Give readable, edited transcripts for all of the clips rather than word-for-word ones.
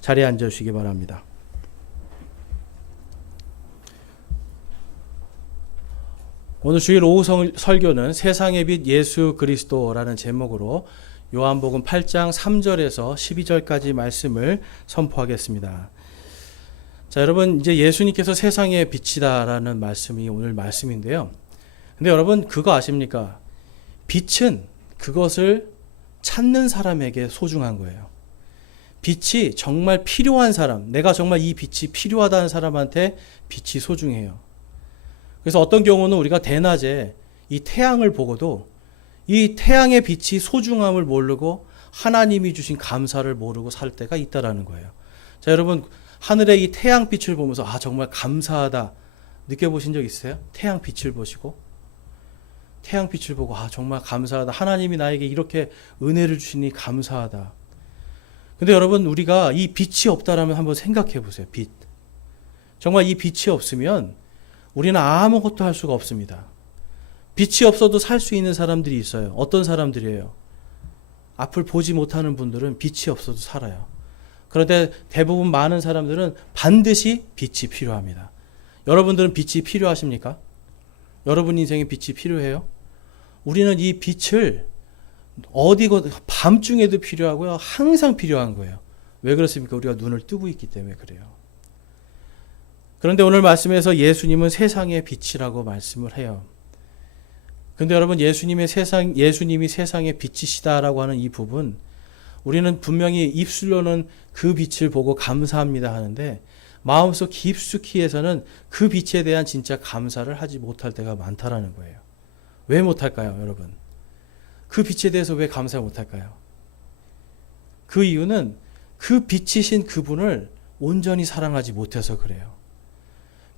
자리에 앉아주시기 바랍니다. 오늘 주일 오후 설교는 세상의 빛 예수 그리스도라는 제목으로 요한복음 8장 3절에서 12절까지 말씀을 선포하겠습니다. 자, 여러분, 이제 예수님께서 세상의 빛이다라는 말씀이 오늘 말씀인데요. 근데 여러분, 그거 아십니까? 빛은 그것을 찾는 사람에게 소중한 거예요. 빛이 정말 필요한 사람, 내가 정말 이 빛이 필요하다는 사람한테 빛이 소중해요. 그래서 어떤 경우는 우리가 대낮에 이 태양을 보고도 이 태양의 빛이 소중함을 모르고 하나님이 주신 감사를 모르고 살 때가 있다라는 거예요. 자, 여러분, 하늘의 이 태양빛을 보면서 정말 감사하다 느껴보신 적 있어요? 태양빛을 보시고 태양빛을 보고 정말 감사하다, 하나님이 나에게 이렇게 은혜를 주시니 감사하다. 근데 여러분, 우리가 이 빛이 없다라면 한번 생각해 보세요. 빛. 정말 이 빛이 없으면 우리는 아무것도 할 수가 없습니다. 빛이 없어도 살 수 있는 사람들이 있어요. 어떤 사람들이에요? 앞을 보지 못하는 분들은 빛이 없어도 살아요. 그런데 대부분 많은 사람들은 반드시 빛이 필요합니다. 여러분들은 빛이 필요하십니까? 여러분 인생에 빛이 필요해요? 우리는 이 빛을 어디고 밤중에도 필요하고요. 항상 필요한 거예요. 왜 그렇습니까? 우리가 눈을 뜨고 있기 때문에 그래요. 그런데 오늘 말씀에서 예수님은 세상의 빛이라고 말씀을 해요. 그런데 여러분, 예수님이 세상의 빛이시다라고 하는 이 부분, 우리는 분명히 입술로는 그 빛을 보고 감사합니다 하는데 마음속 깊숙이 해서는 그 빛에 대한 진짜 감사를 하지 못할 때가 많다라는 거예요. 왜 못할까요, 여러분? 그 빛에 대해서 왜 감사 못할까요? 그 이유는 그 빛이신 그분을 온전히 사랑하지 못해서 그래요.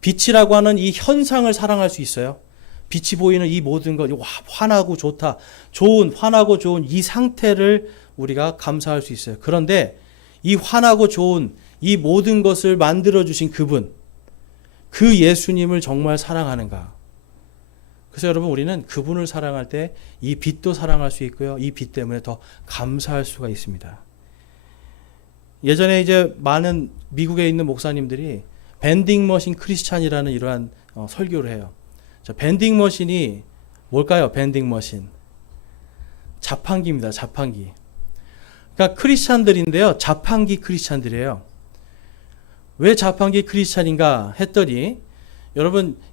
빛이라고 하는 이 현상을 사랑할 수 있어요. 빛이 보이는 이 모든 것, 환하고 좋다, 환하고 좋은 이 상태를 우리가 감사할 수 있어요. 그런데 이 환하고 좋은 이 모든 것을 만들어주신 그분, 그 예수님을 정말 사랑하는가? 그래서 여러분, 우리는 그분을 사랑할 때 이 빛도 사랑할 수 있고요. 이 빛 때문에 더 감사할 수가 있습니다. 예전에 이제 많은 미국에 있는 목사님들이 밴딩머신 크리스찬이라는 이러한 설교를 해요. 자, 밴딩머신이 뭘까요? 밴딩머신. 자판기입니다. 자판기. 그러니까 크리스찬들인데요. 자판기 크리스찬들이에요. 왜 자판기 크리스찬인가 했더니,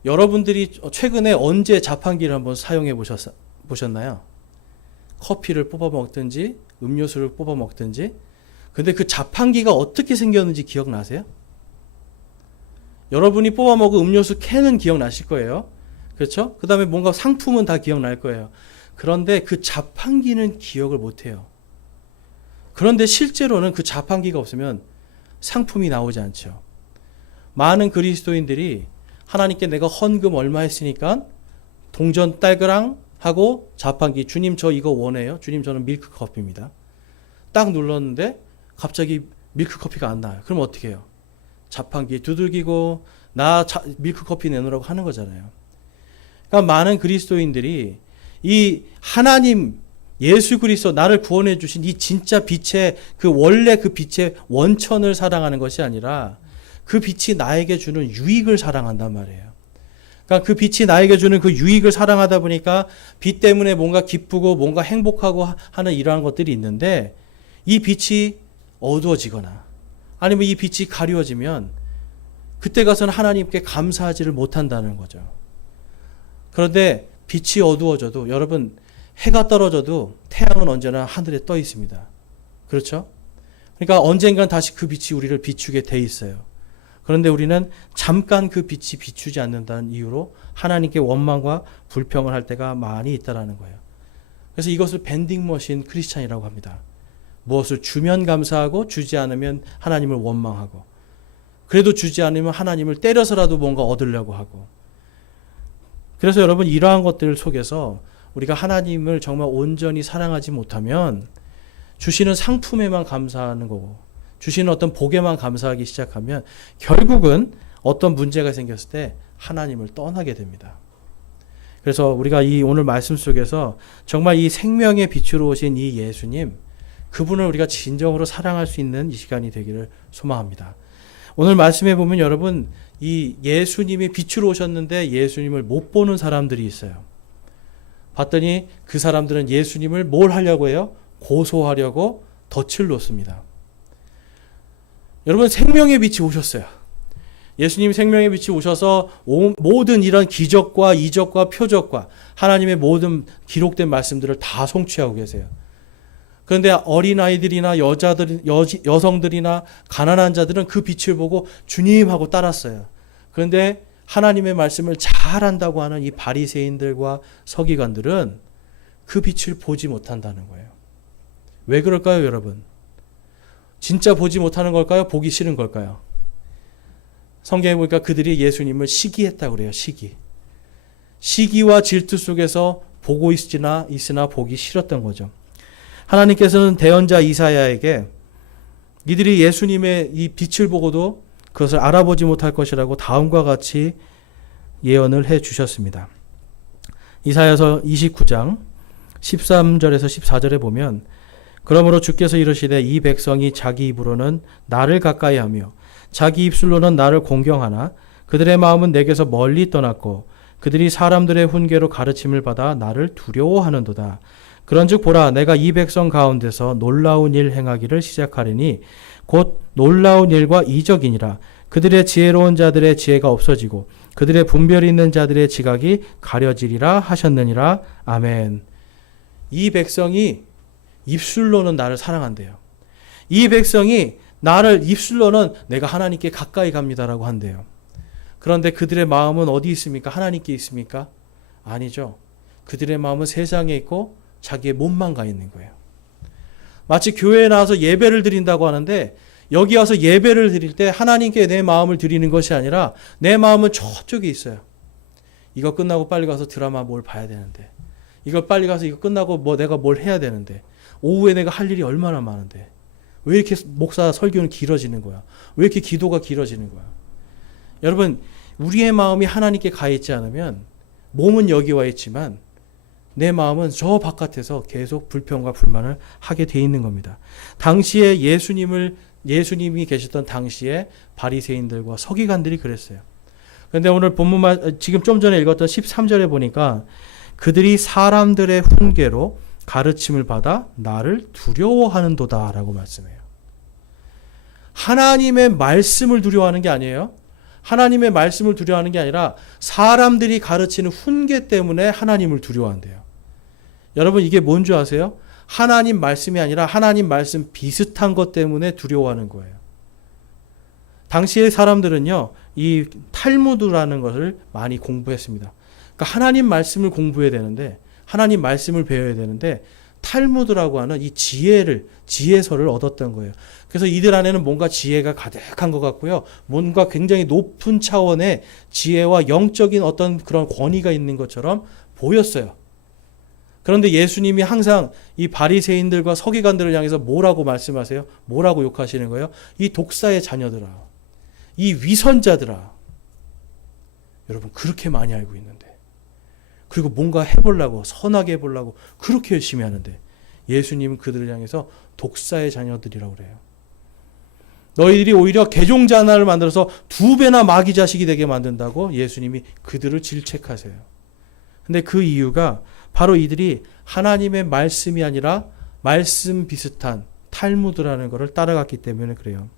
여러분들이 최근에 언제 자판기를 한번 사용해 보셨나요? 커피를 뽑아 먹든지 음료수를 뽑아 먹든지. 근데 그 자판기가 어떻게 생겼는지 기억나세요? 여러분이 뽑아 먹은 음료수 캔은 기억나실 거예요. 그렇죠? 그 다음에 뭔가 상품은 다 기억날 거예요. 그런데 그 자판기는 기억을 못해요. 그런데 실제로는 그 자판기가 없으면 상품이 나오지 않죠. 많은 그리스도인들이 하나님께 내가 헌금 얼마 했으니까 동전 딸그랑 하고 자판기, 주님 저 이거 원해요. 주님 저는 밀크커피입니다. 딱 눌렀는데 갑자기 밀크커피가 안 나와요. 그럼 어떻게 해요? 자판기 두들기고 밀크커피 내놓으라고 하는 거잖아요. 그러니까 많은 그리스도인들이 이 하나님 예수 그리스도 나를 구원해 주신 이 진짜 빛의 원래 그 빛의 원천을 사랑하는 것이 아니라 그 빛이 나에게 주는 유익을 사랑한단 말이에요. 그러니까 그 빛이 나에게 주는 그 유익을 사랑하다 보니까 빛 때문에 뭔가 기쁘고 뭔가 행복하고 하는 이러한 것들이 있는데, 이 빛이 어두워지거나 아니면 이 빛이 가려워지면 그때 가서는 하나님께 감사하지를 못한다는 거죠. 그런데 빛이 어두워져도, 여러분, 해가 떨어져도 태양은 언제나 하늘에 떠 있습니다. 그렇죠? 그러니까 언젠간 다시 그 빛이 우리를 비추게 돼 있어요. 그런데 우리는 잠깐 그 빛이 비추지 않는다는 이유로 하나님께 원망과 불평을 할 때가 많이 있다는 거예요. 그래서 이것을 밴딩머신 크리스찬이라고 합니다. 무엇을 주면 감사하고 주지 않으면 하나님을 원망하고, 그래도 주지 않으면 하나님을 때려서라도 뭔가 얻으려고 하고. 그래서 여러분, 이러한 것들 속에서 우리가 하나님을 정말 온전히 사랑하지 못하면 주시는 상품에만 감사하는 거고, 주시는 어떤 복에만 감사하기 시작하면 결국은 어떤 문제가 생겼을 때 하나님을 떠나게 됩니다. 그래서 우리가 이 오늘 말씀 속에서 정말 이 생명의 빛으로 오신 이 예수님, 그분을 우리가 진정으로 사랑할 수 있는 이 시간이 되기를 소망합니다. 오늘 말씀해 보면 여러분, 이 예수님이 빛으로 오셨는데 예수님을 못 보는 사람들이 있어요. 봤더니 그 사람들은 예수님을 뭘 하려고 해요? 고소하려고 덫을 놓습니다. 여러분, 생명의 빛이 오셨어요. 예수님 생명의 빛이 오셔서 모든 이런 기적과 이적과 표적과 하나님의 모든 기록된 말씀들을 다 성취하고 계세요. 그런데 어린아이들이나 여성들이나 가난한 자들은 그 빛을 보고 주님하고 따랐어요. 그런데 하나님의 말씀을 잘 안다고 하는 이 바리새인들과 서기관들은 그 빛을 보지 못한다는 거예요. 왜 그럴까요, 여러분? 진짜 보지 못하는 걸까요? 보기 싫은 걸까요? 성경에 보니까 그들이 예수님을 시기했다고 그래요. 시기와 질투 속에서 보고 있으나 보기 싫었던 거죠. 하나님께서는 대언자 이사야에게 이들이 예수님의 이 빛을 보고도 그것을 알아보지 못할 것이라고 다음과 같이 예언을 해 주셨습니다. 이사야서 29장 13절에서 14절에 보면 그러므로 주께서 이르시되 이 백성이 자기 입으로는 나를 가까이하며 자기 입술로는 나를 공경하나 그들의 마음은 내게서 멀리 떠났고 그들이 사람들의 훈계로 가르침을 받아 나를 두려워하는도다. 그런즉 보라, 내가 이 백성 가운데서 놀라운 일 행하기를 시작하리니 곧 놀라운 일과 이적이니라. 그들의 지혜로운 자들의 지혜가 없어지고 그들의 분별이 있는 자들의 지각이 가려지리라 하셨느니라. 아멘. 이 백성이 입술로는 나를 사랑한대요. 이 백성이 나를 입술로는 내가 하나님께 가까이 갑니다라고 한대요. 그런데 그들의 마음은 어디 있습니까? 하나님께 있습니까? 아니죠. 그들의 마음은 세상에 있고 자기의 몸만 가 있는 거예요. 마치 교회에 나와서 예배를 드린다고 하는데 여기 와서 예배를 드릴 때 하나님께 내 마음을 드리는 것이 아니라 내 마음은 저쪽에 있어요. 이거 끝나고 빨리 가서 드라마 뭘 봐야 되는데, 이거 빨리 가서 이거 끝나고 뭐 내가 뭘 해야 되는데, 오후에 내가 할 일이 얼마나 많은데 왜 이렇게 목사 설교는 길어지는 거야? 왜 이렇게 기도가 길어지는 거야? 여러분, 우리의 마음이 하나님께 가 있지 않으면 몸은 여기 와 있지만 내 마음은 저 바깥에서 계속 불평과 불만을 하게 돼 있는 겁니다. 당시에 예수님이 계셨던 당시에 바리새인들과 서기관들이 그랬어요. 그런데 오늘 본문 지금 좀 전에 읽었던 13절에 보니까 그들이 사람들의 훈계로 가르침을 받아 나를 두려워하는도다라고 말씀해요. 하나님의 말씀을 두려워하는 게 아니에요. 하나님의 말씀을 두려워하는 게 아니라 사람들이 가르치는 훈계 때문에 하나님을 두려워한대요. 여러분, 이게 뭔 줄 아세요? 하나님 말씀이 아니라 하나님 말씀 비슷한 것 때문에 두려워하는 거예요. 당시의 사람들은요, 이 탈무드라는 것을 많이 공부했습니다. 그러니까 하나님 말씀을 공부해야 되는데, 하나님 말씀을 배워야 되는데 탈무드라고 하는 이 지혜서를 얻었던 거예요. 그래서 이들 안에는 뭔가 지혜가 가득한 것 같고요. 뭔가 굉장히 높은 차원의 지혜와 영적인 어떤 그런 권위가 있는 것처럼 보였어요. 그런데 예수님이 항상 이 바리새인들과 서기관들을 향해서 뭐라고 말씀하세요? 뭐라고 욕하시는 거예요? 이 독사의 자녀들아, 이 위선자들아. 여러분, 그렇게 많이 알고 있는데, 그리고 뭔가 해보려고, 선하게 해보려고 그렇게 열심히 하는데 예수님은 그들을 향해서 독사의 자녀들이라고 그래요. 너희들이 오히려 개종자나를 만들어서 2배나 마귀 자식이 되게 만든다고 예수님이 그들을 질책하세요. 근데 그 이유가 바로 이들이 하나님의 말씀이 아니라 말씀 비슷한 탈무드라는 것을 따라갔기 때문에 그래요.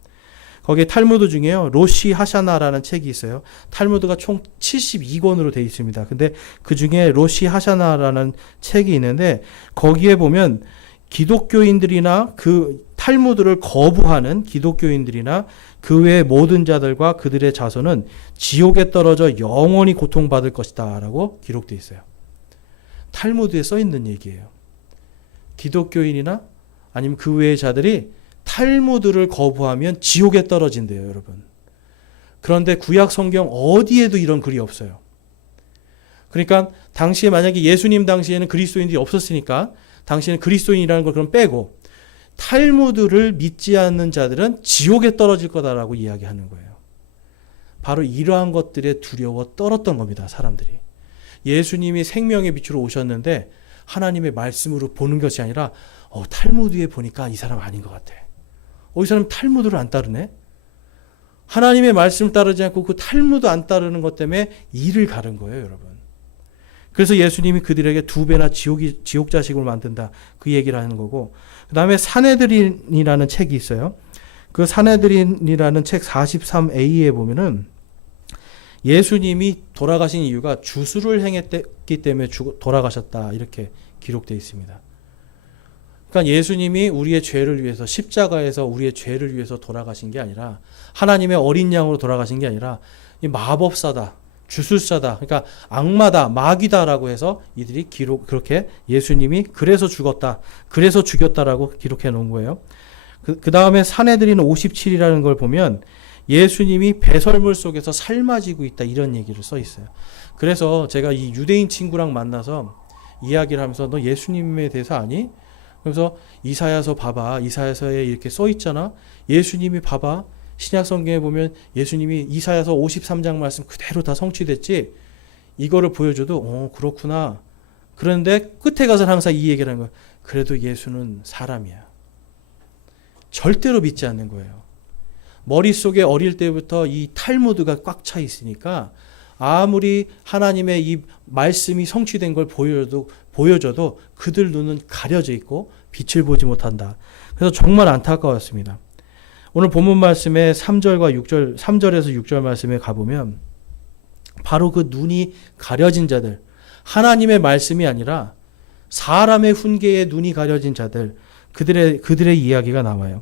거기에 탈무드 중에요, 로시 하샤나라는 책이 있어요. 탈무드가 총 72권으로 되어 있습니다. 근데 그 중에 로시 하샤나라는 책이 있는데 거기에 보면 기독교인들이나 그 탈무드를 거부하는 기독교인들이나 그 외의 모든 자들과 그들의 자손은 지옥에 떨어져 영원히 고통받을 것이다 라고 기록되어 있어요. 탈무드에 써 있는 얘기예요. 기독교인이나 아니면 그 외의 자들이 탈무드를 거부하면 지옥에 떨어진대요, 여러분. 그런데 구약 성경 어디에도 이런 글이 없어요. 그러니까 당시에 만약에 예수님 당시에는 그리스도인들이 없었으니까 당시에는 그리스도인이라는 걸 그럼 빼고 탈무드를 믿지 않는 자들은 지옥에 떨어질 거다라고 이야기하는 거예요. 바로 이러한 것들에 두려워 떨었던 겁니다, 사람들이. 예수님이 생명의 빛으로 오셨는데 하나님의 말씀으로 보는 것이 아니라 탈무드에 보니까 이 사람 아닌 것 같아. 이 사람 탈무드를 안 따르네. 하나님의 말씀을 따르지 않고 그 탈무드 안 따르는 것 때문에 이를 가른 거예요, 여러분. 그래서 예수님이 그들에게 2배나 지옥 자식으로 만든다. 그 얘기를 하는 거고. 그 다음에 산헤드린이라는 책이 있어요. 그 산헤드린이라는 책 43a에 보면은 예수님이 돌아가신 이유가 주술을 행했기 때문에 돌아가셨다. 이렇게 기록되어 있습니다. 그러니까 예수님이 우리의 죄를 위해서 십자가에서 우리의 죄를 위해서 돌아가신 게 아니라 하나님의 어린 양으로 돌아가신 게 아니라 이 마법사다. 주술사다. 그러니까 악마다, 마귀다라고 해서 이들이 그렇게 예수님이 그래서 죽었다. 그래서 죽였다라고 기록해 놓은 거예요. 그 다음에 산헤드린 57이라는 걸 보면 예수님이 배설물 속에서 삶아지고 있다. 이런 얘기를 써 있어요. 그래서 제가 이 유대인 친구랑 만나서 이야기를 하면서 너 예수님에 대해서 아니? 그래서 이사야서 봐봐. 이사야서에 이렇게 써 있잖아. 예수님이 봐봐. 신약 성경에 보면 예수님이 이사야서 53장 말씀 그대로 다 성취됐지. 이거를 보여줘도 그렇구나. 그런데 끝에 가서 항상 이 얘기를 하는 거야. 그래도 예수는 사람이야. 절대로 믿지 않는 거예요. 머릿속에 어릴 때부터 이 탈무드가 꽉 차 있으니까 아무리 하나님의 이 말씀이 성취된 걸 보여줘도 그들 눈은 가려져 있고 빛을 보지 못한다. 그래서 정말 안타까웠습니다. 오늘 본문 말씀에 3절에서 6절 말씀에 가보면 바로 그 눈이 가려진 자들, 하나님의 말씀이 아니라 사람의 훈계에 눈이 가려진 자들, 그들의 이야기가 나와요.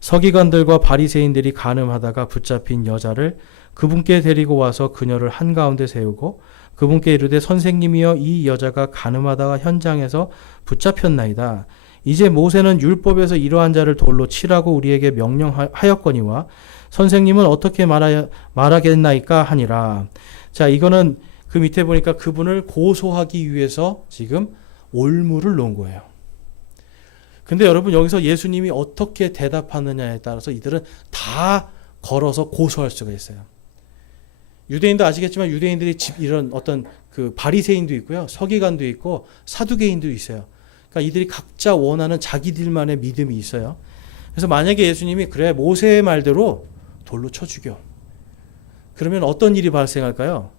서기관들과 바리새인들이 간음하다가 붙잡힌 여자를 그분께 데리고 와서 그녀를 한가운데 세우고 그분께 이르되 선생님이여 이 여자가 간음하다가 현장에서 붙잡혔나이다. 이제 모세는 율법에서 이러한 자를 돌로 치라고 우리에게 명령하였거니와 선생님은 어떻게 말하겠나이까 하니라. 자, 이거는 그 밑에 보니까 그분을 고소하기 위해서 지금 올무를 놓은 거예요. 근데 여러분 여기서 예수님이 어떻게 대답하느냐에 따라서 이들은 다 걸어서 고소할 수가 있어요. 유대인도 아시겠지만 유대인들이 이런 어떤 그 바리새인도 있고요. 서기관도 있고 사두개인도 있어요. 그러니까 이들이 각자 원하는 자기들만의 믿음이 있어요. 그래서 만약에 예수님이 그래 모세의 말대로 돌로 쳐 죽여. 그러면 어떤 일이 발생할까요?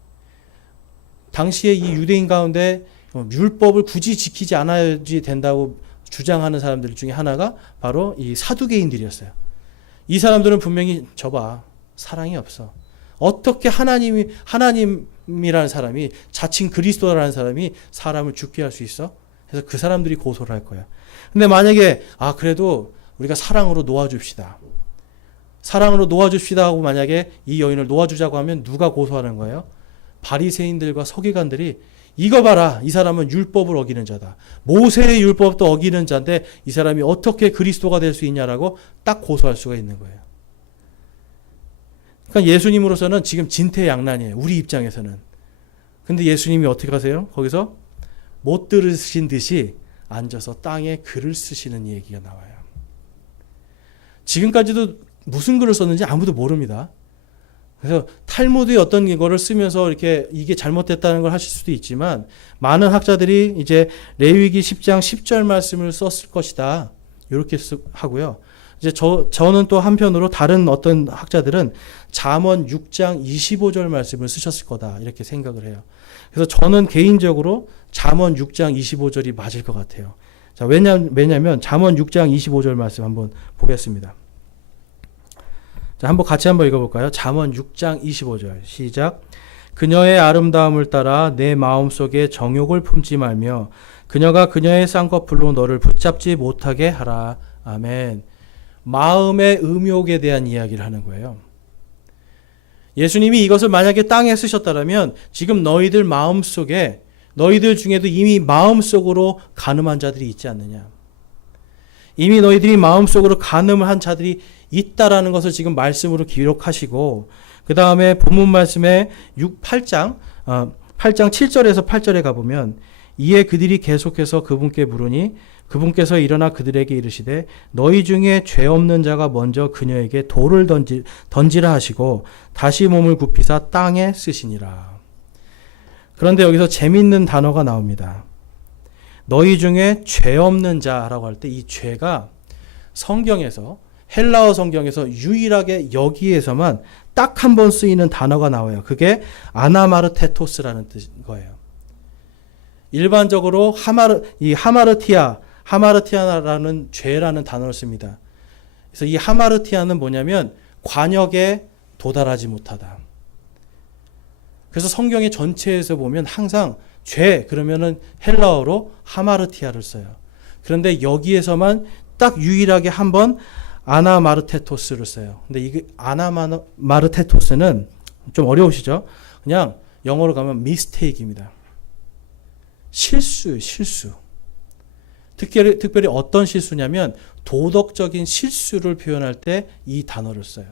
당시에 이 유대인 가운데 율법을 굳이 지키지 않아야지 된다고 주장하는 사람들 중에 하나가 바로 이 사두개인들이었어요. 이 사람들은 분명히 저봐 사랑이 없어. 어떻게 하나님이라는 사람이 자칭 그리스도라는 사람이 사람을 죽게 할 수 있어? 그래서 그 사람들이 고소를 할 거야. 근데 만약에 그래도 우리가 사랑으로 놓아줍시다. 사랑으로 놓아줍시다 하고 만약에 이 여인을 놓아주자고 하면 누가 고소하는 거예요? 바리새인들과 서기관들이 이거 봐라. 이 사람은 율법을 어기는 자다. 모세의 율법도 어기는 자인데 이 사람이 어떻게 그리스도가 될 수 있냐라고 딱 고소할 수가 있는 거예요. 그러니까 예수님으로서는 지금 진퇴양난이에요. 우리 입장에서는. 근데 예수님이 어떻게 하세요? 거기서 못 들으신 듯이 앉아서 땅에 글을 쓰시는 얘기가 나와요. 지금까지도 무슨 글을 썼는지 아무도 모릅니다. 그래서 탈무드의 어떤 이거를 쓰면서 이렇게 이게 잘못됐다는 걸 하실 수도 있지만 많은 학자들이 이제 레위기 10장 10절 말씀을 썼을 것이다. 이렇게 하고요. 이제 저는 또 한편으로 다른 어떤 학자들은 잠언 6장 25절 말씀을 쓰셨을 거다. 이렇게 생각을 해요. 그래서 저는 개인적으로 잠언 6장 25절이 맞을 것 같아요. 자, 왜냐면 잠언 6장 25절 말씀 한번 보겠습니다. 자, 같이 한번 읽어볼까요? 잠언 6장 25절 시작. 그녀의 아름다움을 따라 내 마음속에 정욕을 품지 말며 그녀가 그녀의 쌍꺼풀로 너를 붙잡지 못하게 하라. 아멘. 마음의 음욕에 대한 이야기를 하는 거예요. 예수님이 이것을 만약에 땅에 쓰셨다면 지금 너희들 마음속에 너희들 중에도 이미 마음속으로 간음한 자들이 있지 않느냐. 이미 너희들이 마음속으로 간음을 한 자들이 있다라는 것을 지금 말씀으로 기록하시고 그 다음에 본문 말씀에 8장 7절에서 8절에 가보면 이에 그들이 계속해서 그분께 물으니 그분께서 일어나 그들에게 이르시되 너희 중에 죄 없는 자가 먼저 그녀에게 돌을 던지라 하시고 다시 몸을 굽히사 땅에 쓰시니라. 그런데 여기서 재미있는 단어가 나옵니다. 너희 중에 죄 없는 자라고 할 때 이 죄가 성경에서 헬라어 성경에서 유일하게 여기에서만 딱 한 번 쓰이는 단어가 나와요. 그게 아나마르테토스라는 뜻인 거예요. 일반적으로 하마르티아라는 죄라는 단어를 씁니다. 그래서 이 하마르티아는 뭐냐면 관역에 도달하지 못하다. 그래서 성경의 전체에서 보면 항상 죄 그러면은 헬라어로 하마르티아를 써요. 그런데 여기에서만 딱 유일하게 한 번 아나마르테토스를 써요. 근데 이 아나마르테토스는 좀 어려우시죠? 그냥 영어로 가면 mistake입니다. 실수. 특별히 어떤 실수냐면 도덕적인 실수를 표현할 때 이 단어를 써요.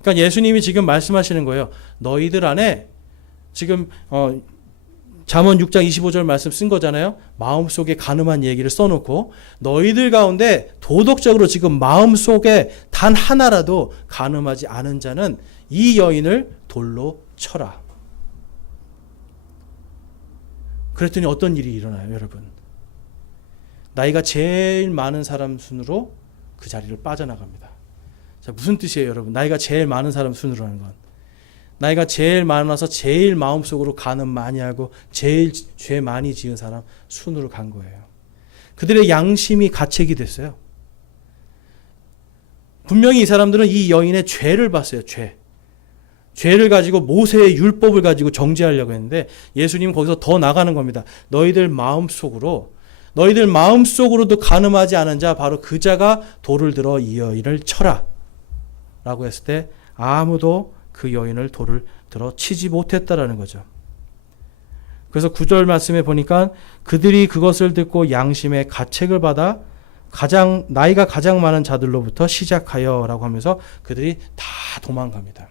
그러니까 예수님이 지금 말씀하시는 거예요. 너희들 안에 지금 잠언 6장 25절 말씀 쓴 거잖아요. 마음속에 간음한 얘기를 써놓고 너희들 가운데 도덕적으로 지금 마음속에 단 하나라도 간음하지 않은 자는 이 여인을 돌로 쳐라. 그랬더니 어떤 일이 일어나요, 여러분? 나이가 제일 많은 사람 순으로 그 자리를 빠져나갑니다. 자, 무슨 뜻이에요, 여러분? 나이가 제일 많은 사람 순으로 하는 건. 나이가 제일 많아서 제일 마음속으로 간음 많이 하고 제일 죄 많이 지은 사람 순으로 간 거예요. 그들의 양심이 가책이 됐어요. 분명히 이 사람들은 이 여인의 죄를 봤어요. 죄를 가지고 모세의 율법을 가지고 정죄하려고 했는데 예수님은 거기서 더 나가는 겁니다. 너희들 마음속으로도 간음하지 않은 자 바로 그 자가 돌을 들어 이 여인을 쳐라 라고 했을 때 아무도 그 여인을 돌을 들어 치지 못했다라는 거죠. 그래서 9절 말씀에 보니까 그들이 그것을 듣고 양심의 가책을 받아 나이가 가장 많은 자들로부터 시작하여 라고 하면서 그들이 다 도망갑니다.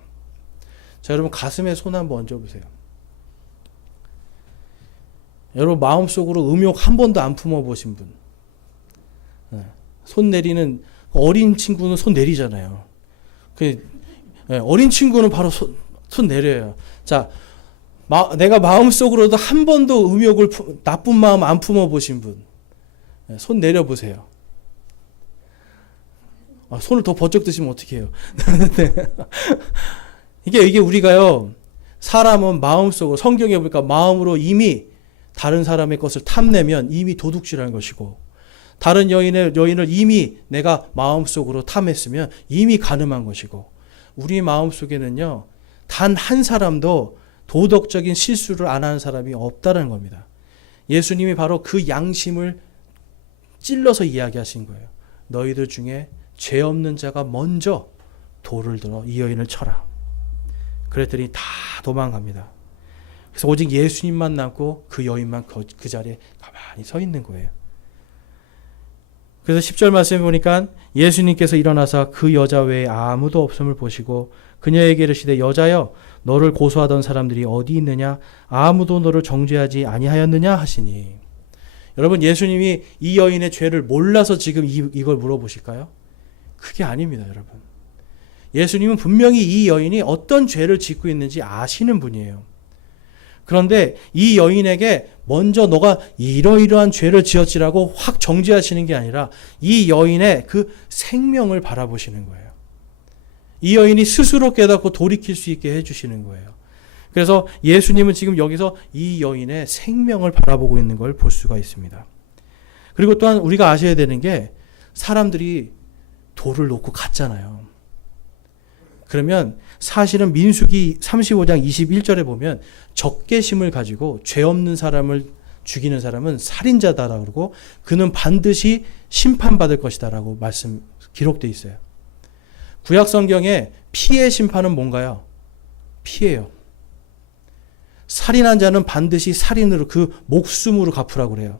자, 여러분 가슴에 손 한번 얹어보세요. 여러분 마음속으로 음욕 한 번도 안 품어보신 분. 손 내리는 어린 친구는 손 내리잖아요. 어린 친구는 바로 손 내려요. 자, 내가 마음속으로도 한 번도 음욕을 나쁜 마음 안 품어보신 분. 손 내려보세요. 손을 더 번쩍 드시면 어떡해요. 이게 우리가요, 사람은 마음속으로, 성경에 보니까 마음으로 이미 다른 사람의 것을 탐내면 이미 도둑질하는 것이고, 다른 여인을 이미 내가 마음속으로 탐했으면 이미 간음한 것이고, 우리 마음속에는요, 단 한 사람도 도덕적인 실수를 안 하는 사람이 없다는 겁니다. 예수님이 바로 그 양심을 찔러서 이야기하신 거예요. 너희들 중에 죄 없는 자가 먼저 돌을 들어 이 여인을 쳐라. 그랬더니 다 도망갑니다. 그래서 오직 예수님만 남고 그 여인만 그 자리에 가만히 서 있는 거예요. 그래서 10절 말씀에 보니까 예수님께서 일어나서 그 여자 외에 아무도 없음을 보시고 그녀에게 이르시되 여자여 너를 고소하던 사람들이 어디 있느냐 아무도 너를 정죄하지 아니하였느냐 하시니. 여러분 예수님이 이 여인의 죄를 몰라서 지금 이걸 물어보실까요? 그게 아닙니다, 여러분. 예수님은 분명히 이 여인이 어떤 죄를 짓고 있는지 아시는 분이에요. 그런데 이 여인에게 먼저 너가 이러이러한 죄를 지었지라고 확 정죄하시는 게 아니라 이 여인의 그 생명을 바라보시는 거예요. 이 여인이 스스로 깨닫고 돌이킬 수 있게 해주시는 거예요. 그래서 예수님은 지금 여기서 이 여인의 생명을 바라보고 있는 걸 볼 수가 있습니다. 그리고 또한 우리가 아셔야 되는 게 사람들이 돌을 놓고 갔잖아요. 그러면 사실은 민수기 35장 21절에 보면 적개심을 가지고 죄 없는 사람을 죽이는 사람은 살인자다라고 그러고 그는 반드시 심판받을 것이다라고 기록되어 있어요. 구약 성경에 피의 심판은 뭔가요? 피예요. 살인한 자는 반드시 살인으로 그 목숨으로 ghaf라고 그래요.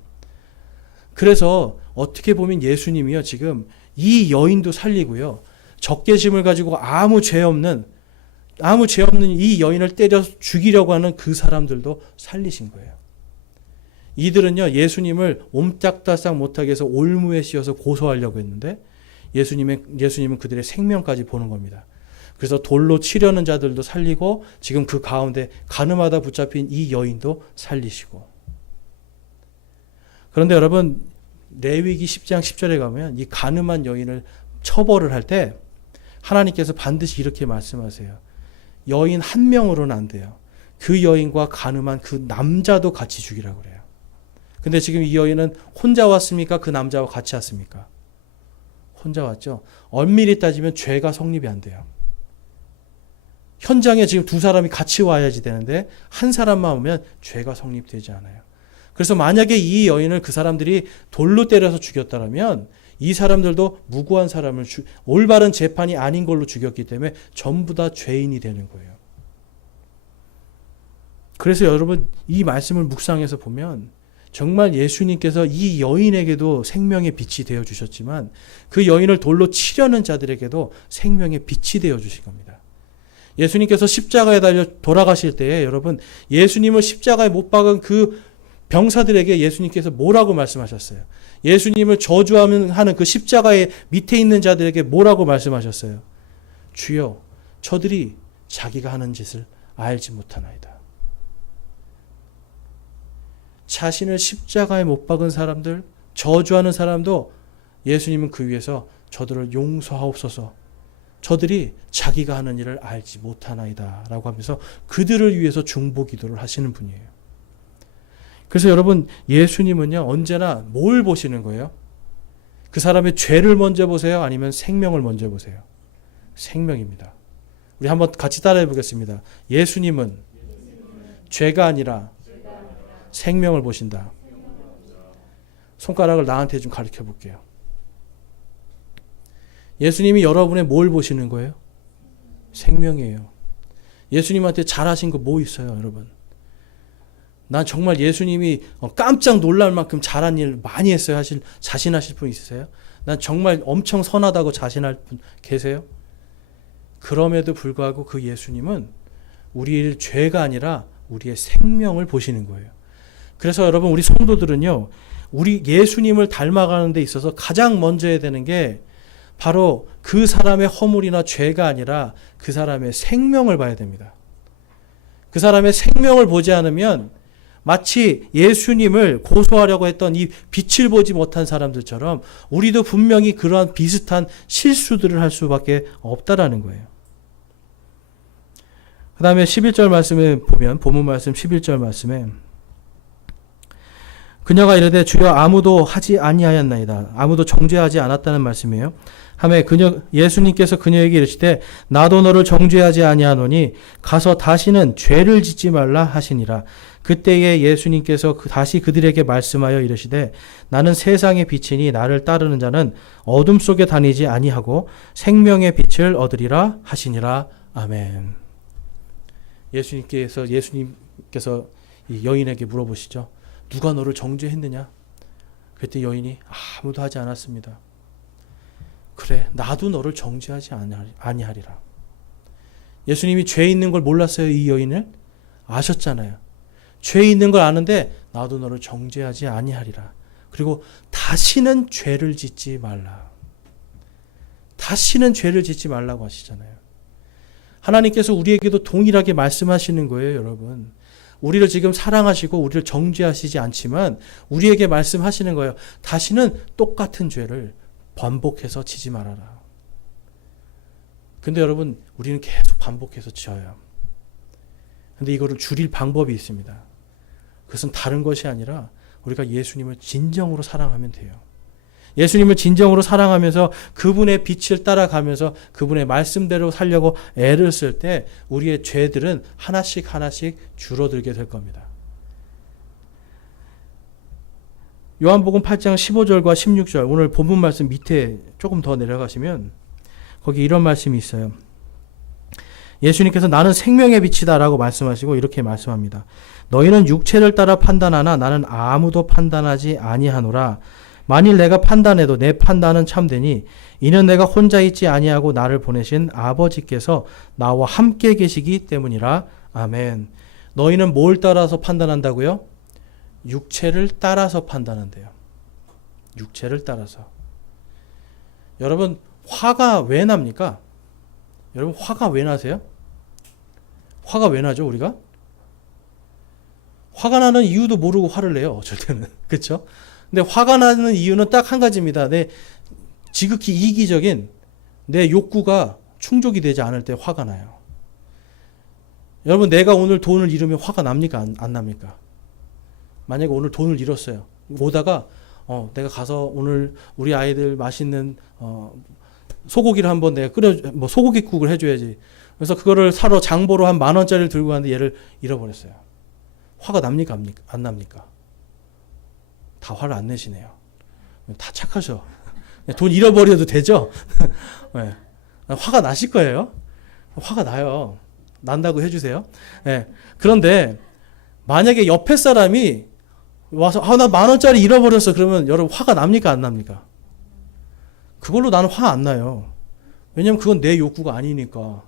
그래서 어떻게 보면 예수님이요 지금 이 여인도 살리고요. 적개심을 가지고 아무 죄 없는 이 여인을 때려 죽이려고 하는 그 사람들도 살리신 거예요. 이들은요 예수님을 옴짝달싹 못하게 해서 올무에 씌워서 고소하려고 했는데 예수님은 그들의 생명까지 보는 겁니다. 그래서 돌로 치려는 자들도 살리고 지금 그 가운데 간음하다 붙잡힌 이 여인도 살리시고. 그런데 여러분 레위기 10장 10절에 가면 이 간음한 여인을 처벌을 할 때 하나님께서 반드시 이렇게 말씀하세요. 여인 한 명으로는 안 돼요. 그 여인과 간음한 그 남자도 같이 죽이라고 그래요. 근데 지금 이 여인은 혼자 왔습니까? 그 남자와 같이 왔습니까? 혼자 왔죠. 엄밀히 따지면 죄가 성립이 안 돼요. 현장에 지금 두 사람이 같이 와야지 되는데 한 사람만 오면 죄가 성립되지 않아요. 그래서 만약에 이 여인을 그 사람들이 돌로 때려서 죽였다면 이 사람들도 무고한 사람을 올바른 재판이 아닌 걸로 죽였기 때문에 전부 다 죄인이 되는 거예요. 그래서 여러분 이 말씀을 묵상해서 보면 정말 예수님께서 이 여인에게도 생명의 빛이 되어 주셨지만 그 여인을 돌로 치려는 자들에게도 생명의 빛이 되어 주신 겁니다. 예수님께서 십자가에 달려 돌아가실 때에 여러분 예수님을 십자가에 못 박은 그 병사들에게 예수님께서 뭐라고 말씀하셨어요? 예수님을 저주하는 그 십자가의 밑에 있는 자들에게 뭐라고 말씀하셨어요? 주여, 저들이 자기가 하는 짓을 알지 못하나이다. 자신을 십자가에 못 박은 사람들, 저주하는 사람도 예수님은 그 위에서 저들을 용서하옵소서. 저들이 자기가 하는 일을 알지 못하나이다 라고 하면서 그들을 위해서 중보 기도를 하시는 분이에요. 그래서 여러분 예수님은요 언제나 뭘 보시는 거예요? 그 사람의 죄를 먼저 보세요? 아니면 생명을 먼저 보세요? 생명입니다. 우리 한번 같이 따라해 보겠습니다. 예수님은 죄가 아니라 생명을 보신다. 손가락을 나한테 좀 가르쳐 볼게요. 예수님이 여러분의 뭘 보시는 거예요? 생명이에요. 예수님한테 잘하신 거 뭐 있어요, 여러분? 난 정말 예수님이 깜짝 놀랄 만큼 잘한 일 많이 했어요. 자신하실 분 있으세요? 난 정말 엄청 선하다고 자신할 분 계세요? 그럼에도 불구하고 그 예수님은 우리의 죄가 아니라 우리의 생명을 보시는 거예요. 그래서 여러분 우리 성도들은요, 우리 예수님을 닮아가는 데 있어서 가장 먼저 해야 되는 게 바로 그 사람의 허물이나 죄가 아니라 그 사람의 생명을 봐야 됩니다. 그 사람의 생명을 보지 않으면 마치 예수님을 고소하려고 했던 이 빛을 보지 못한 사람들처럼 우리도 분명히 그러한 비슷한 실수들을 할 수밖에 없다라는 거예요. 그 다음에 11절 말씀에 보면 본문 말씀 11절 말씀에 그녀가 이르되 주여 아무도 하지 아니하였나이다. 아무도 정죄하지 않았다는 말씀이에요. 하매 예수님께서 그녀에게 이르시되 나도 너를 정죄하지 아니하노니 가서 다시는 죄를 짓지 말라 하시니라. 그때에 예수님께서 다시 그들에게 말씀하여 이르시되 나는 세상의 빛이니 나를 따르는 자는 어둠 속에 다니지 아니하고 생명의 빛을 얻으리라 하시니라. 아멘. 예수님께서 이 여인에게 물어보시죠. 누가 너를 정죄했느냐? 그때 여인이 아무도 하지 않았습니다. 그래, 나도 너를 정죄하지 아니하리라. 예수님이 죄 있는 걸 몰랐어요, 이 여인을? 아셨잖아요. 죄 있는 걸 아는데 나도 너를 정죄하지 아니하리라. 그리고 다시는 죄를 짓지 말라. 다시는 죄를 짓지 말라고 하시잖아요. 하나님께서 우리에게도 동일하게 말씀하시는 거예요, 여러분. 우리를 지금 사랑하시고 우리를 정죄하시지 않지만 우리에게 말씀하시는 거예요. 다시는 똑같은 죄를 반복해서 지지 말아라. 근데 여러분, 우리는 계속 반복해서 지어요. 근데 이거를 줄일 방법이 있습니다. 그것은 다른 것이 아니라 우리가 예수님을 진정으로 사랑하면 돼요. 예수님을 진정으로 사랑하면서 그분의 빛을 따라가면서 그분의 말씀대로 살려고 애를 쓸 때 우리의 죄들은 하나씩 하나씩 줄어들게 될 겁니다. 요한복음 8장 15절과 16절 오늘 본문 말씀 밑에 조금 더 내려가시면 거기 이런 말씀이 있어요. 예수님께서 나는 생명의 빛이다 라고 말씀하시고 이렇게 말씀합니다. 너희는 육체를 따라 판단하나 나는 아무도 판단하지 아니하노라. 만일 내가 판단해도 내 판단은 참되니 이는 내가 혼자 있지 아니하고 나를 보내신 아버지께서 나와 함께 계시기 때문이라. 아멘. 너희는 뭘 따라서 판단한다고요? 육체를 따라서 판단한대요. 육체를 따라서. 여러분, 화가 왜 납니까? 여러분, 화가 왜 나세요? 화가 왜 나죠, 우리가? 화가 나는 이유도 모르고 화를 내요, 어쩔 때는. 그렇죠? 근데 화가 나는 이유는 딱 한 가지입니다. 지극히 이기적인 내 욕구가 충족이 되지 않을 때 화가 나요. 여러분, 내가 오늘 돈을 잃으면 화가 납니까? 안 납니까? 만약에 오늘 돈을 잃었어요. 오다가 내가 가서 오늘 우리 아이들 맛있는 소고기를 한번 내가 소고기국을 해줘야지. 그래서 그거를 사러 장보러 한 10,000원짜리를 들고 갔는데 얘를 잃어버렸어요. 화가 납니까? 안 납니까? 다 화를 안 내시네요. 다 착하셔. 돈 잃어버려도 되죠? 네. 화가 나실 거예요. 화가 나요. 난다고 해주세요. 네. 그런데 만약에 옆에 사람이 와서 나 10,000원짜리 잃어버렸어. 그러면 여러분 화가 납니까? 안 납니까? 그걸로 나는 화 안 나요. 왜냐면 그건 내 욕구가 아니니까.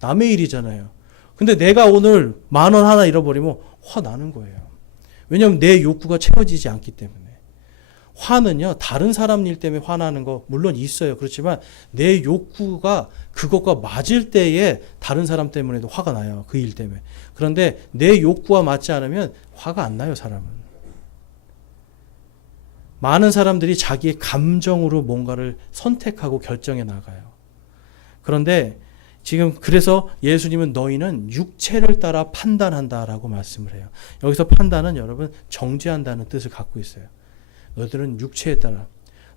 남의 일이잖아요. 근데 내가 오늘 10,000원 하나 잃어버리면 화 나는 거예요. 왜냐면 내 욕구가 채워지지 않기 때문에. 화는요, 다른 사람 일 때문에 화나는 거 물론 있어요. 그렇지만 내 욕구가 그것과 맞을 때에 다른 사람 때문에도 화가 나요. 그 일 때문에. 그런데 내 욕구와 맞지 않으면 화가 안 나요, 사람은. 많은 사람들이 자기의 감정으로 뭔가를 선택하고 결정해 나가요. 그런데 지금 그래서 예수님은 너희는 육체를 따라 판단한다라고 말씀을 해요. 여기서 판단은 여러분 정죄한다는 뜻을 갖고 있어요. 너희들은 육체에 따라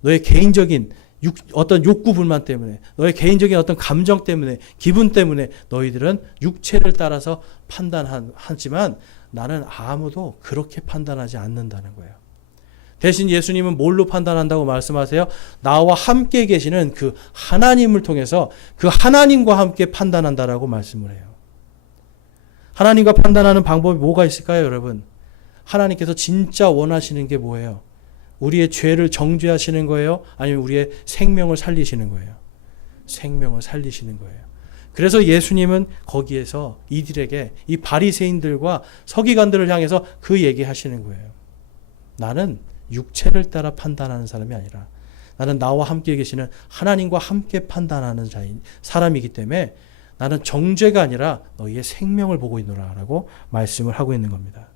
너의 개인적인 어떤 욕구 불만 때문에 너의 개인적인 어떤 감정 때문에 기분 때문에 너희들은 육체를 따라서 판단하지만 나는 아무도 그렇게 판단하지 않는다는 거예요. 대신 예수님은 뭘로 판단한다고 말씀하세요? 나와 함께 계시는 그 하나님을 통해서 그 하나님과 함께 판단한다라고 말씀을 해요. 하나님과 판단하는 방법이 뭐가 있을까요, 여러분? 하나님께서 진짜 원하시는 게 뭐예요? 우리의 죄를 정죄하시는 거예요? 아니면 우리의 생명을 살리시는 거예요? 생명을 살리시는 거예요. 그래서 예수님은 거기에서 이들에게 이 바리새인들과 서기관들을 향해서 그 얘기하시는 거예요. 나는 육체를 따라 판단하는 사람이 아니라 나는 나와 함께 계시는 하나님과 함께 판단하는 사람이기 때문에 나는 정죄가 아니라 너희의 생명을 보고 있노라 라고 말씀을 하고 있는 겁니다.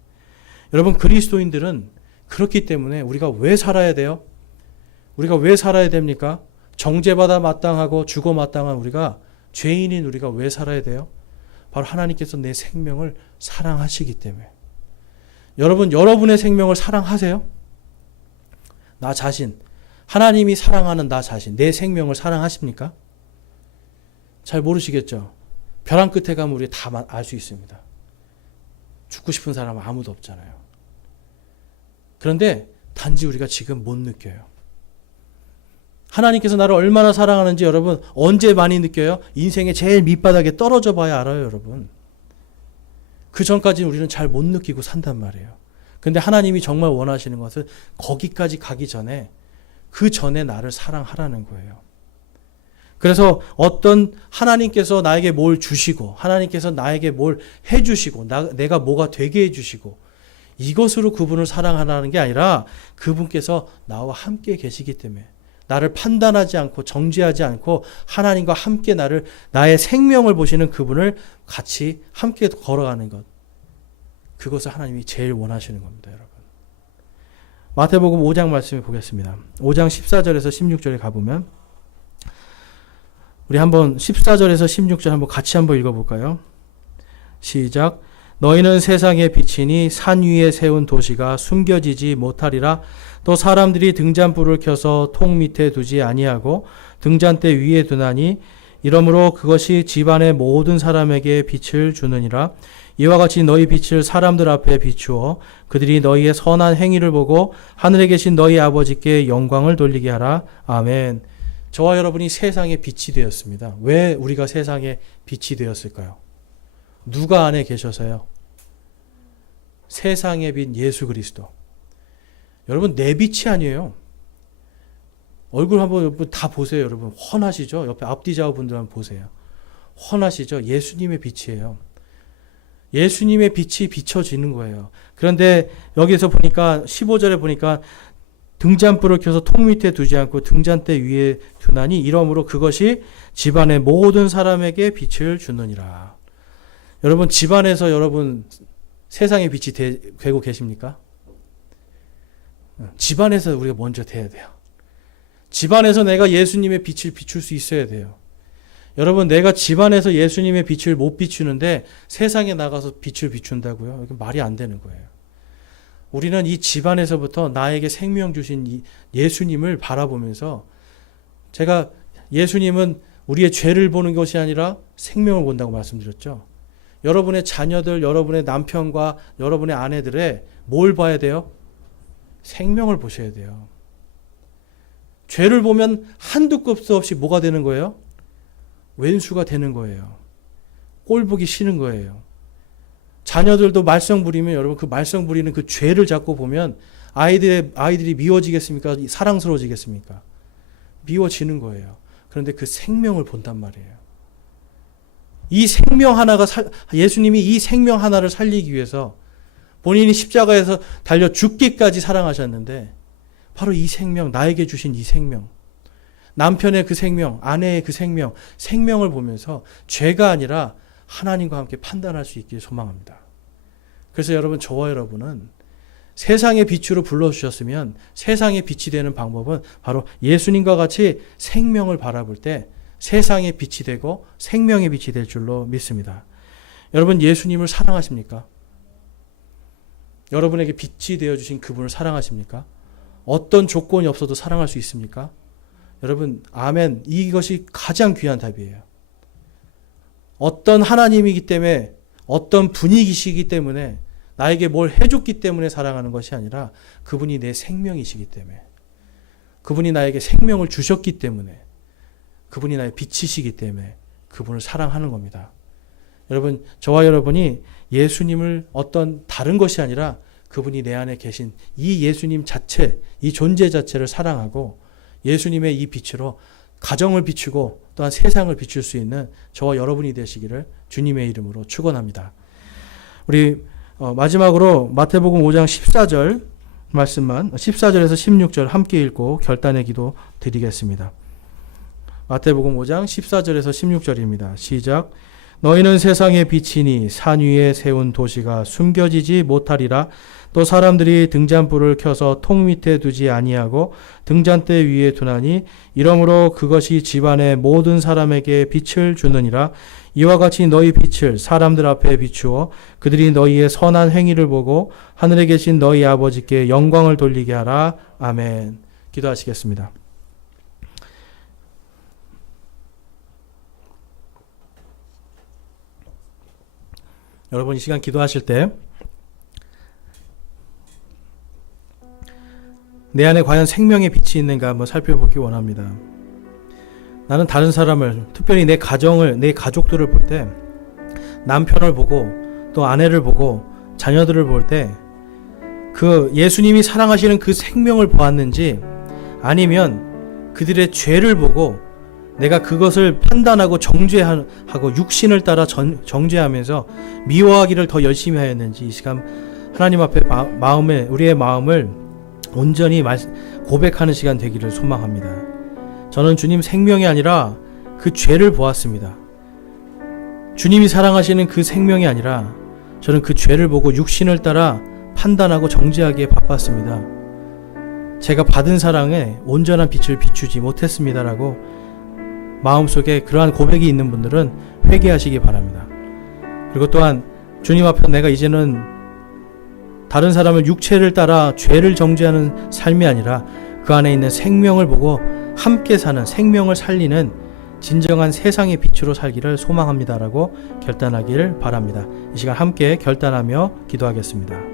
여러분, 그리스도인들은 그렇기 때문에 우리가 왜 살아야 돼요? 우리가 왜 살아야 됩니까? 정죄받아 마땅하고 죽어 마땅한 우리가, 죄인인 우리가 왜 살아야 돼요? 바로 하나님께서 내 생명을 사랑하시기 때문에. 여러분, 여러분의 생명을 사랑하세요? 나 자신, 하나님이 사랑하는 나 자신, 내 생명을 사랑하십니까? 잘 모르시겠죠? 벼랑 끝에 가면 우리 다 알 수 있습니다. 죽고 싶은 사람은 아무도 없잖아요. 그런데 단지 우리가 지금 못 느껴요. 하나님께서 나를 얼마나 사랑하는지 여러분 언제 많이 느껴요? 인생의 제일 밑바닥에 떨어져 봐야 알아요, 여러분. 그 전까지는 우리는 잘 못 느끼고 산단 말이에요. 근데 하나님이 정말 원하시는 것은 거기까지 가기 전에, 그 전에 나를 사랑하라는 거예요. 그래서 어떤 하나님께서 나에게 뭘 주시고 하나님께서 나에게 뭘 해주시고 내가 뭐가 되게 해주시고 이것으로 그분을 사랑하라는 게 아니라 그분께서 나와 함께 계시기 때문에 나를 판단하지 않고 정죄하지 않고 하나님과 함께 나의 생명을 보시는 그분을 같이 함께 걸어가는 것, 그것을 하나님이 제일 원하시는 겁니다, 여러분. 마태복음 5장 말씀을 보겠습니다. 5장 14절에서 16절에 가보면 우리 한번 14절에서 16절 한번 같이 한번 읽어볼까요? 시작. 너희는 세상의 빛이니 산 위에 세운 도시가 숨겨지지 못하리라. 또 사람들이 등잔불을 켜서 통 밑에 두지 아니하고 등잔대 위에 두나니 이러므로 그것이 집안의 모든 사람에게 빛을 주느니라. 이와 같이 너희 빛을 사람들 앞에 비추어 그들이 너희의 선한 행위를 보고 하늘에 계신 너희 아버지께 영광을 돌리게 하라. 아멘. 저와 여러분이 세상의 빛이 되었습니다. 왜 우리가 세상의 빛이 되었을까요? 누가 안에 계셔서요? 세상의 빛 예수 그리스도. 여러분, 내 빛이 아니에요. 얼굴 한번 다 보세요, 여러분. 훤하시죠? 옆에 앞뒤 좌우분들 한번 보세요. 훤하시죠? 예수님의 빛이에요. 예수님의 빛이 비춰지는 거예요. 그런데 여기서 보니까 15절에 보니까 등잔불을 켜서 통 밑에 두지 않고 등잔대 위에 두나니 이러므로 그것이 집안의 모든 사람에게 빛을 주느니라. 여러분, 집안에서 여러분 세상의 빛이 되고 계십니까? 집안에서 우리가 먼저 돼야 돼요. 집안에서 내가 예수님의 빛을 비출 수 있어야 돼요. 여러분, 내가 집안에서 예수님의 빛을 못 비추는데 세상에 나가서 빛을 비춘다고요? 이건 말이 안 되는 거예요. 우리는 이 집안에서부터 나에게 생명 주신 이 예수님을 바라보면서, 제가 예수님은 우리의 죄를 보는 것이 아니라 생명을 본다고 말씀드렸죠. 여러분의 자녀들, 여러분의 남편과 여러분의 아내들의 뭘 봐야 돼요? 생명을 보셔야 돼요. 죄를 보면 한두 끝도 없이 뭐가 되는 거예요? 왼수가 되는 거예요. 꼴 보기 싫은 거예요. 자녀들도 말썽 부리면, 여러분, 그 말썽 부리는 그 죄를 자꾸 보면 아이들이 미워지겠습니까? 사랑스러워지겠습니까? 미워지는 거예요. 그런데 그 생명을 본단 말이에요. 이 생명 하나가 예수님이 이 생명 하나를 살리기 위해서 본인이 십자가에서 달려 죽기까지 사랑하셨는데, 바로 이 생명, 나에게 주신 이 생명, 남편의 그 생명, 아내의 그 생명, 생명을 보면서 죄가 아니라 하나님과 함께 판단할 수 있기를 소망합니다. 그래서 여러분, 저와 여러분은 세상의 빛으로 불러주셨으면 세상의 빛이 되는 방법은 바로 예수님과 같이 생명을 바라볼 때 세상의 빛이 되고 생명의 빛이 될 줄로 믿습니다. 여러분, 예수님을 사랑하십니까? 여러분에게 빛이 되어주신 그분을 사랑하십니까? 어떤 조건이 없어도 사랑할 수 있습니까? 여러분, 아멘. 이것이 가장 귀한 답이에요. 어떤 하나님이기 때문에, 어떤 분이시기 때문에, 나에게 뭘 해줬기 때문에 사랑하는 것이 아니라 그분이 내 생명이시기 때문에, 그분이 나에게 생명을 주셨기 때문에, 그분이 나의 빛이시기 때문에 그분을 사랑하는 겁니다. 여러분, 저와 여러분이 예수님을 어떤 다른 것이 아니라 그분이 내 안에 계신 이 예수님 자체, 이 존재 자체를 사랑하고 예수님의 이 빛으로 가정을 비추고 또한 세상을 비출 수 있는 저와 여러분이 되시기를 주님의 이름으로 축원합니다. 우리 마지막으로 마태복음 5장 14절 말씀만, 14절에서 16절 함께 읽고 결단의 기도 드리겠습니다. 마태복음 5장 14절에서 16절입니다. 시작. 너희는 세상의 빛이니 산 위에 세운 도시가 숨겨지지 못하리라. 또 사람들이 등잔불을 켜서 통 밑에 두지 아니하고 등잔대 위에 두나니 이러므로 그것이 집안의 모든 사람에게 빛을 주느니라. 이와 같이 너희 빛을 사람들 앞에 비추어 그들이 너희의 선한 행위를 보고 하늘에 계신 너희 아버지께 영광을 돌리게 하라. 아멘. 기도하시겠습니다. 여러분, 이 시간 기도하실 때 내 안에 과연 생명의 빛이 있는가 한번 살펴보기 원합니다. 나는 다른 사람을, 특별히 내 가정을, 내 가족들을 볼 때, 남편을 보고 또 아내를 보고 자녀들을 볼 때 그 예수님이 사랑하시는 그 생명을 보았는지, 아니면 그들의 죄를 보고 내가 그것을 판단하고 정죄하고 육신을 따라 정죄하면서 미워하기를 더 열심히 하였는지, 이 시간 하나님 앞에 우리의 마음을 온전히 고백하는 시간 되기를 소망합니다. 저는 주님 생명이 아니라 그 죄를 보았습니다. 주님이 사랑하시는 그 생명이 아니라 저는 그 죄를 보고 육신을 따라 판단하고 정죄하기에 바빴습니다. 제가 받은 사랑에 온전한 빛을 비추지 못했습니다라고 마음속에 그러한 고백이 있는 분들은 회개하시기 바랍니다. 그리고 또한 주님 앞에 내가 이제는 다른 사람을 육체를 따라 죄를 정죄하는 삶이 아니라 그 안에 있는 생명을 보고 함께 사는, 생명을 살리는 진정한 세상의 빛으로 살기를 소망합니다라고 결단하기를 바랍니다. 이 시간 함께 결단하며 기도하겠습니다.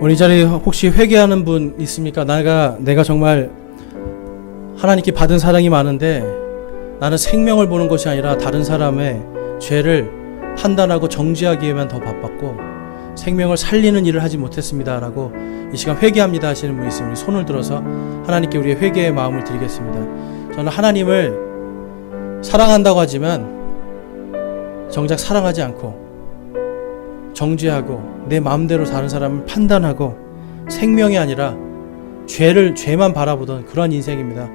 오늘 이 자리에 혹시 회개하는 분 있습니까? 내가 정말 하나님께 받은 사랑이 많은데 나는 생명을 보는 것이 아니라 다른 사람의 죄를 판단하고 정죄하기에만 더 바빴고 생명을 살리는 일을 하지 못했습니다라고 이 시간 회개합니다 하시는 분이 있으면 손을 들어서 하나님께 우리의 회개의 마음을 드리겠습니다. 저는 하나님을 사랑한다고 하지만 정작 사랑하지 않고 정죄하고 내 마음대로 다른 사람을 판단하고 생명이 아니라 죄만 바라보던 그런 인생입니다.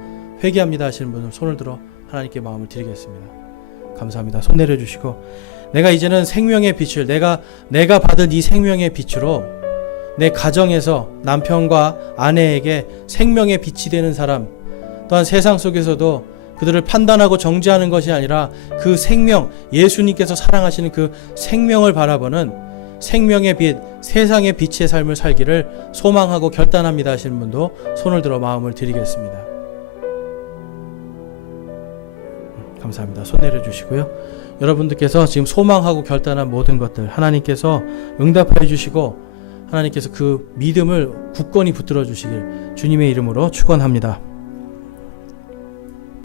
회개합니다 하시는 분은 손을 들어 하나님께 마음을 드리겠습니다. 감사합니다. 손 내려주시고, 내가 이제는 생명의 빛을 내가 받은 이 생명의 빛으로 내 가정에서 남편과 아내에게 생명의 빛이 되는 사람, 또한 세상 속에서도 그들을 판단하고 정죄하는 것이 아니라 그 생명, 예수님께서 사랑하시는 그 생명을 바라보는 생명의 빛, 세상의 빛의 삶을 살기를 소망하고 결단합니다 하시는 분도 손을 들어 마음을 드리겠습니다. 감사합니다. 손 내려주시고요. 여러분들께서 지금 소망하고 결단한 모든 것들 하나님께서 응답해 주시고 하나님께서 그 믿음을 굳건히 붙들어 주시길 주님의 이름으로 축원합니다.